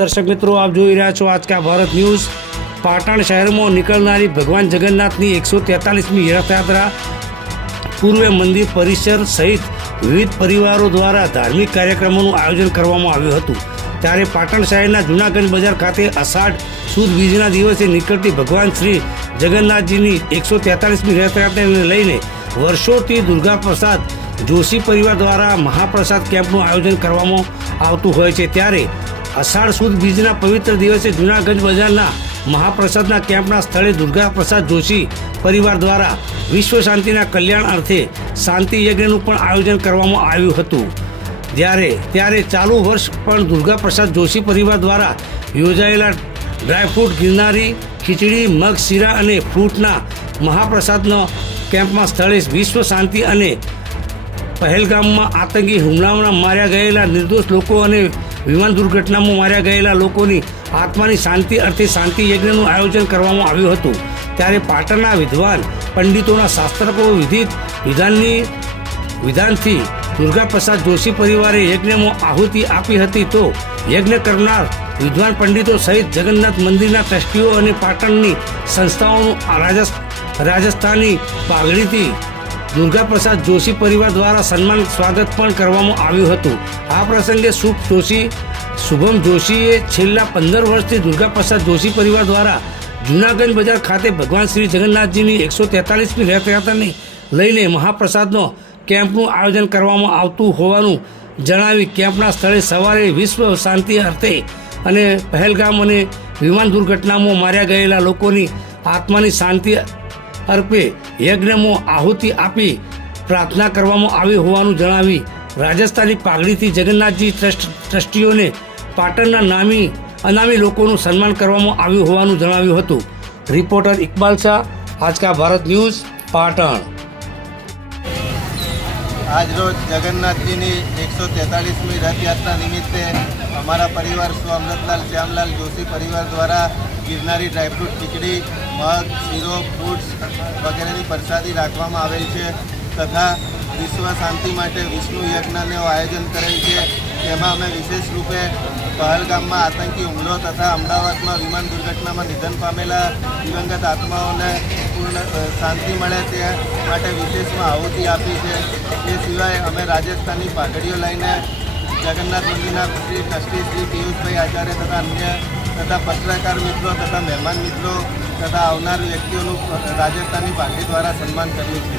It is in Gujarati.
दर्शक मित्रों, आप જોઈ રહ્યા છો आज का भारत न्यूज़। પાટણ શહેરમાં નીકળનારી ભગવાન જગન્નાથની 143મી રથયાત્રા પૂર્વે મંદિર પરિસર સહિત વિવિધ પરિવારો દ્વારા ધાર્મિક કાર્યક્રમોનું આયોજન કરવામાં આવ્યું હતું। ત્યારે પાટણ શહેરના જૂનાગંજ બજાર ખાતે અષાઢ સુદ બીજના દિવસે નીકળતી ભગવાન શ્રી જગન્નાથજીની 143મી રથયાત્રાને લઈને વર્ષોથી દુર્ગા પ્રસાદ જોશી પરિવાર દ્વારા મહાપ્રસાદ કેમ્પનું આયોજન કરવામાં આવતું હોય છે। ત્યારે અષાઢ સુદ બીજના પવિત્ર દિવસે જૂનાગંજ બજારના મહાપ્રસાદના કેમ્પના સ્થળે દુર્ગા પ્રસાદ જોશી પરિવાર દ્વારા વિશ્વ શાંતિના કલ્યાણ અર્થે શાંતિ યજ્ઞનું પણ આયોજન કરવામાં આવ્યું હતું। ત્યારે ચાલુ વર્ષ પણ દુર્ગા પ્રસાદ જોશી પરિવાર દ્વારા યોજાયેલા ડ્રાયફ્રૂટ ગિરનારી ખીચડી મગ શીરા અને ફ્રૂટના મહાપ્રસાદનો કેમ્પમાં સ્થળે વિશ્વ શાંતિ અને પહેલગામમાં આતંકી હુમલામાં માર્યા ગયેલા નિર્દોષ લોકો અને વિમાન દુર્ઘટનામાં માર્યા ગયેલા લોકોની આત્માની શાંતિ અર્થે શાંતિ યજ્ઞનું આયોજન કરવામાં આવ્યું હતું। ત્યારે પાટણના વિદ્વાન પંડિતોના શાસ્ત્રકો વિધાનથી દુર્ગા પ્રસાદ જોશી પરિવારે યજ્ઞમાં આહુતિ આપી હતી। તો યજ્ઞ કરનાર વિદ્વાન પંડિતો સહિત જગન્નાથ મંદિરના ટ્રસ્ટીઓ અને પાટણની સંસ્થાઓનું રાજસ્થાની પાઘડીથી દુર્ગા પ્રસાદ જોશી પરિવાર દ્વારા સન્માન સ્વાગત પણ કરવામાં આવ્યું હતું। આ પ્રસંગે શુભમ જોશીએ છેલ્લા 15 વર્ષથી દુર્ગા પ્રસાદ જોશી પરિવાર દ્વારા જૂનાગંજ બજાર ખાતે ભગવાન શ્રી જગન્નાથજીની 143મી રથયાત્રાને લઈને મહાપ્રસાદનો કેમ્પનું આયોજન કરવામાં આવતું હોવાનું જણાવી કેમ્પના સ્થળે સવારે વિશ્વ શાંતિ અર્થે અને પહેલગામ અને વિમાન દુર્ઘટનામાં માર્યા ગયેલા લોકોની આત્માની શાંતિ અર્પે યજ્ઞમાં આહુતિ આપી પ્રાર્થના કરવામાં આવી હોવાનું જણાવી રાજસ્થાની પાઘડીથી જગન્નાથજી ટ્રસ્ટીઓને પાટણના અનામી લોકોનું સન્માન કરવામાં આવ્યું હોવાનું જણાવ્યું હતું। રિપોર્ટર ઇકબાલ શાહ, આજ કા ભારત ન્યૂઝ, પાટણ। આજ રોજ જગન્નાથજીની 143મી રથયાત્રા નિમિત્તે અમારા પરિવાર સ્વ અમૃતલાલ શ્યામલાલ જોશી પરિવાર દ્વારા ગિરનારી ડ્રાયફ્રૂટ ખીચડી મગ શીરો ફ્રૂટ્સ વગેરેની પ્રસાદી રાખવામાં આવેલ છે તથા વિશ્વ શાંતિ માટે વિષ્ણુ યજ્ઞનું આયોજન કરેલ છે। તેમાં અમે વિશેષ રૂપે પહેલગામમાં આતંકી હુમલો તથા અમદાવાદમાં વિમાન દુર્ઘટનામાં નિધન પામેલા દિવંગત આત્માઓને પૂર્ણ શાંતિ મળે તે માટે વિશેષમાં આહુતિ આપી છે। એ સિવાય અમે રાજસ્થાની પાઘડીઓ લઈને જગન્નાથ મંદિરના શ્રી ટ્રસ્ટી શ્રી પિયુષભાઈ આચાર્ય તથા અન્ય તથા પત્રકાર મિત્રો તથા મહેમાન મિત્રો તથા આવનાર વ્યક્તિઓનું રાજસ્થાની પાઘડી દ્વારા સન્માન કર્યું છે।